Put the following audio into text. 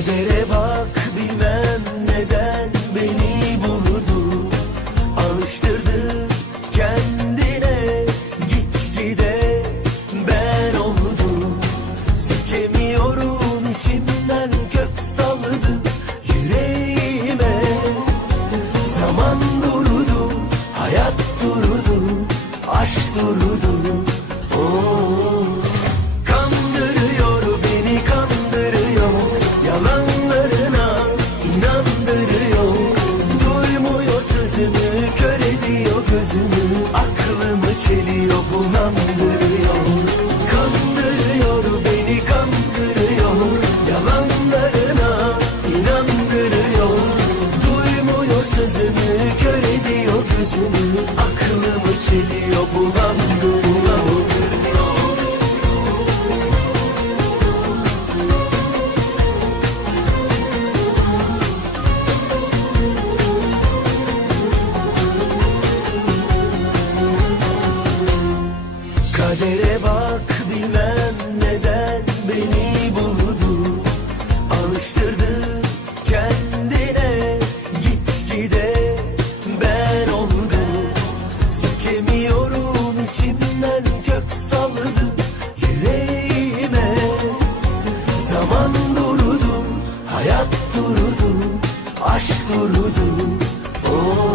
Kadere bak bilmem neden beni buldu. Alıştırdı kendine gitgide ben oldum Sikemiyorum içimden kök salladı yüreğime. Zaman durdu, hayat durdu, aşk durdu. Oo. Aklımı çeliyor bulandırıyor. Kandırıyor beni kandırıyor. Yalanlarına inandırıyor. Duymuyor sözümü kör ediyor gözümü. Aklımı çeliyor bulandırıyor hayat durdu, aşk durdu Oh.